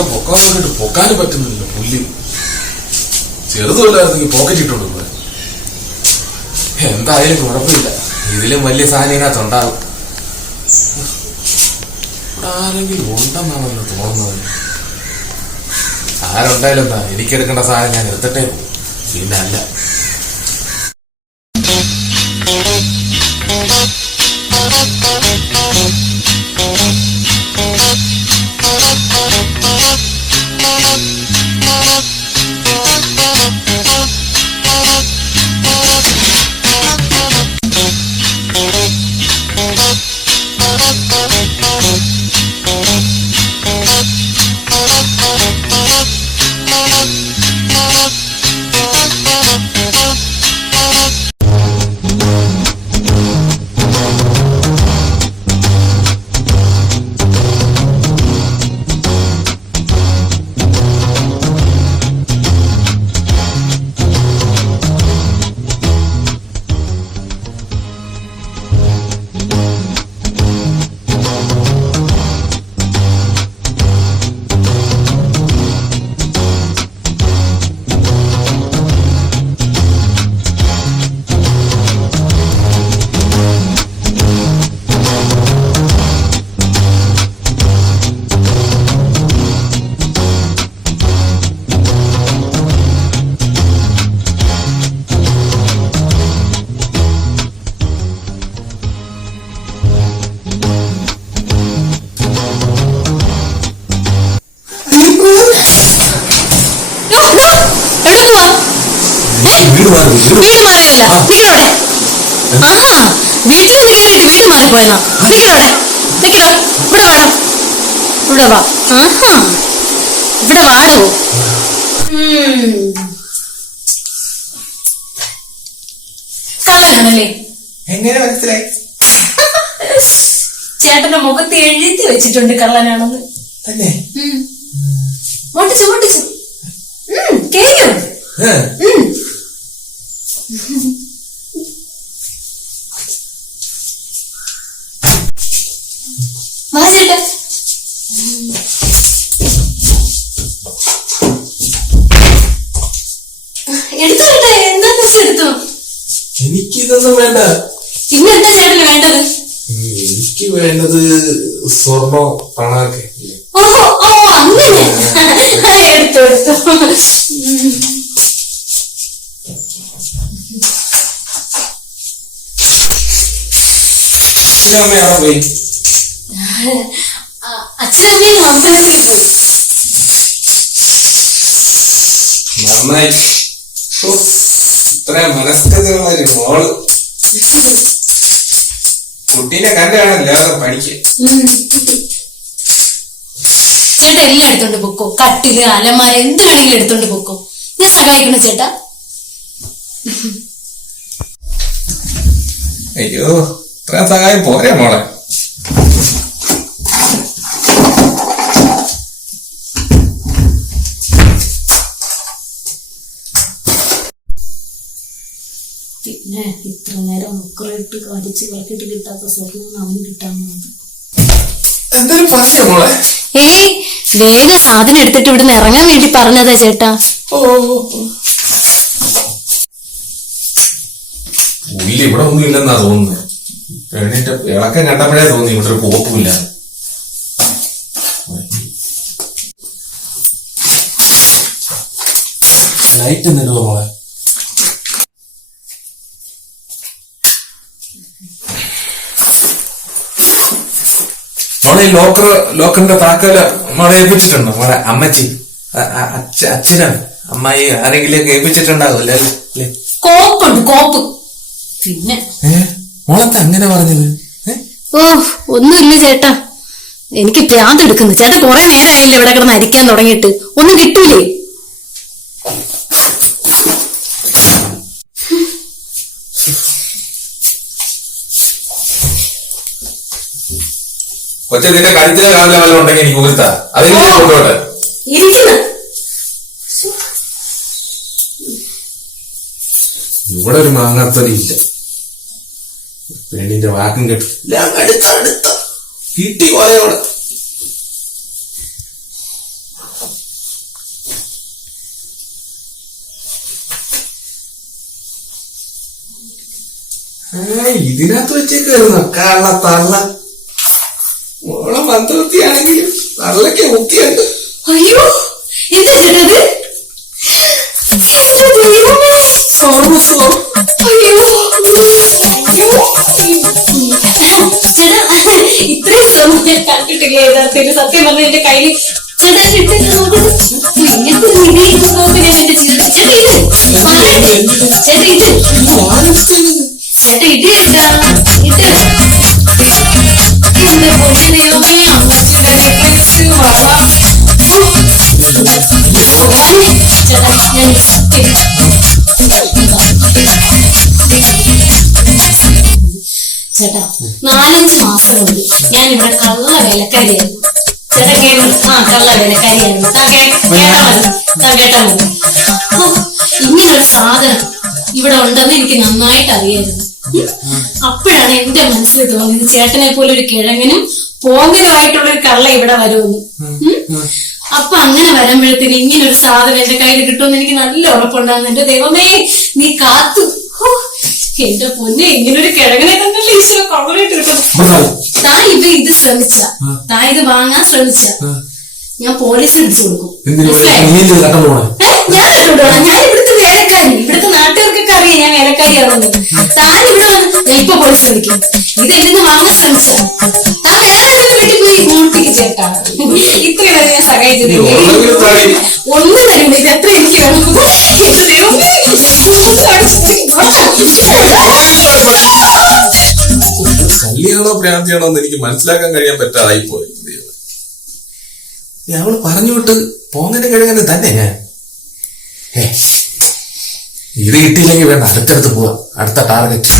അങ്ങോട്ട് പൊക്കാൻ പറ്റുന്നില്ല പുല്ല്. ചെറുതല്ലായിരുന്നെങ്കിൽ പോക്കറ്റ് ഇട്ടോണ്ട് എന്തായാലും കുഴപ്പമില്ല. ഇതിലും വലിയ സാധനം ഇതിനകത്ത് ഉണ്ടാകും ഇവിടെ ആരെങ്കിലും ഉണ്ടെന്നാണല്ലോ തോന്നുന്നത്. ആരുണ്ടായാലും എന്താ എനിക്കെടുക്കേണ്ട സാധനം ഞാൻ എടുത്തിട്ടേ പോകും പിന്നെ വീട് ആ. വീട്ടിൽ നിന്ന് കയറിയിട്ട് വീട് മാറിപ്പോയെന്നാ നിക്കവിടെ നിക്കടോ ഇവിടെ വാടോ. ഇവിടെ വാ. ആഹാ. ഇവിടെ വാടോ. കള്ളനാണല്ലേ എങ്ങനെ മനസ്സിലായി? ചേട്ടന്റെ മുഖത്ത് എഴുതി വെച്ചിട്ടുണ്ട് കള്ളനാണെന്ന്. തന്നെ? ഉം. മോട്ടിച്ചു മോട്ടിച്ചു. എനിക്കിതൊന്നും വേണ്ട. പിന്നെ എന്താ ചേട്ടന് വേണ്ടത്? എനിക്ക് വേണ്ടത് സ്വർണോ പണമൊക്കെ. ഓ ഓ അങ്ങനെ. എടുത്തു എടുത്തു. ഉം. അച്ഛനും അമ്മയും അവിടെ പോയി. അച്ഛനമ്മയും അമ്പലത്തിൽ പോയി. നന്നായി മനസ്കതയുള്ള ഒരു മോൾ. കുട്ടീനെ കണ്ടാണല്ലാതെ പഠിക്കുക ചേട്ടാ എല്ലാം എടുത്തോണ്ട് പൊക്കോ. കട്ടിൽ അലമാര എന്ത് വേണമെങ്കിലും എടുത്തോണ്ട് പൊക്കോ. ഞാൻ സഹായിക്കണം ചേട്ടാ. അയ്യോ ഇത്ര സഹായം പോരെ മോളെ. പിന്നെ ഇത്ര നേരം മുക്കറിട്ട് കടിച്ച് കളക്കിട്ട് കിട്ടാത്ത സ്വർണം അവന് കിട്ടാൻ പോകുന്നത് ഏയ് വേഗം സാധനം എടുത്തിട്ട് ഇവിടുന്ന് ഇറങ്ങാൻ വേണ്ടി പറഞ്ഞതാ ചേട്ടാ. പുല്ല് ഇവിടെ ഒന്നും ഇല്ലെന്നാ തോന്നുന്നത് ഇളക്കം കണ്ടപ്പോഴേ തോന്നി ഇവിടെ ഒരു കോപ്പുമില്ല. ലൈറ്റ് എന്നല്ലോ മോളെ. ഈ ലോക്കർ ലോക്കറിന്റെ താക്കോൽ മോളെ ഏൽപ്പിച്ചിട്ടുണ്ടോ? മോളെ അമ്മച്ചി. അച്ഛ- അച്ഛനാണ്. അമ്മായി ആരെങ്കിലും ഏൽപ്പിച്ചിട്ടുണ്ടാവില്ല? അല്ലേ? കോപ്പുണ്ട് കോപ്പ്. പിന്നെ? മോളത്തെ അങ്ങനെ പറഞ്ഞത്? ഓ ഒന്നുമില്ല ചേട്ടാ. എനിക്ക് ഭ്രാന്ത് എടുക്കുന്നു ചേട്ടാ കൊറേ നേരമായില്ല ഇവിടെ കിടന്ന് അരിക്കാൻ തുടങ്ങിയിട്ട്. ഒന്നും കിട്ടൂലേ? പക്ഷെ നിന്റെ കഴുത്തിലെ കാലിലെ വല്ലതും ഉണ്ടെങ്കിൽ എനിക്ക് ഊരുത്താ അതിന് കൊണ്ടുപോട്ടെ ഇവിടെ ഒരു മാങ്ങാത്തൊലിയില്ല പെണ്ണിന്റെ വാക്കും കേട്ടു അടുത്ത അടുത്ത കിട്ടി പോയോടെ ഇതിനകത്ത് വെച്ചേക്കായിരുന്നു കള്ള തള്ള. മോളെ മന്ത്രവൃത്തിയാണെങ്കിൽ നല്ലൊക്കെ മുക്തിയുണ്ട് അയ്യോ എന്താ ഇത് എന്റെ ദൈവമേ. തുറന്നിട്ടോ അയ്യോ. ചേട്ടാ ഇത്രയും സമയം കണ്ടിട്ടില്ല? യഥാർത്ഥത്തിൽ സത്യം പറഞ്ഞ എന്റെ കയ്യിൽ ചേട്ടാ ഇട്ടിട്ട് നോക്കുന്നത് ഇങ്ങനത്തെ രീതിയിൽ നോക്കി ഞാൻ എന്റെ ജീവിതം ചേട്ടാ ഇത്. ചേട്ടാ ഇത്. ചേട്ടാ ഇത് ചേട്ടാ ഇത് ചേട്ടാ നാലഞ്ച് മാസം കൊണ്ട് ഞാൻ ഇവിടെ കള്ള വേലക്കാരിയായിരുന്നു ആ കള്ള വേലക്കാരിയായിരുന്നു ഇങ്ങനൊരു സാധനം ഇവിടെ ഉണ്ടെന്ന് എനിക്ക് നന്നായിട്ട് അറിയായിരുന്നു. അപ്പോഴാണ് എന്റെ മനസ്സിൽ തോന്നിയത് ചേട്ടനെ പോലെ ഒരു കിഴങ്ങനും പോങ്ങനുമായിട്ടുള്ള ഒരു കള്ള ഇവിടെ വരുമെന്ന്. അപ്പൊ അങ്ങനെ വരുമ്പോഴത്തേന് ഇങ്ങനെ ഒരു സാധനം എന്റെ കയ്യിൽ കിട്ടുമെന്ന് എനിക്ക് നല്ല ഉറപ്പുണ്ടാകുന്നു എന്റെ ദൈവമേ നീ കാത്തു. എന്റെ പൊന്നെ ഇങ്ങനെ ഒരു കിഴങ്ങനെ കണ്ടല്ലേ ഈശ്വര കവറായിട്ട് കിട്ടും താൻ ഇത് ഇത് ശ്രമിച്ച. താൻ ഇത് വാങ്ങാൻ ശ്രമിച്ച. ഞാൻ പോലീസിൽ പിടിച്ചു കൊടുക്കും. ഞാൻ ഞാൻ നാട്ടുകാർക്കൊക്കെ ഞാൻ വേലക്കാരിയാണെന്ന് താൻ ഇവിടെ വന്ന് ഞാൻ ഇപ്പൊ പോലീസ് വിളിക്കും ഇത് എന്നെ വാങ്ങാൻ ശ്രമിച്ച താൻ വീട്ടിൽ പോയി മോട്ടിക്ക് ചേട്ടാ ഇത്രയും വരെ ഞാൻ സഹായിച്ചത്. ഒന്നും തരില്ല ഇത് എത്ര എനിക്ക് വേണം. എന്റെ ഭ്രാന്തിയാണോ എന്ന് എനിക്ക് മനസ്സിലാക്കാൻ കഴിയാൻ പറ്റാതായി പോയി. അവൾ പറഞ്ഞു വിട്ട് പോങ്ങനെ കിഴങ്ങനെ തന്നെ ഞാൻ. ഇത് കിട്ടിയില്ലെങ്കിൽ വേണ്ട അടുത്തടുത്ത് പോവാം. അടുത്ത ടാർഗറ്റ്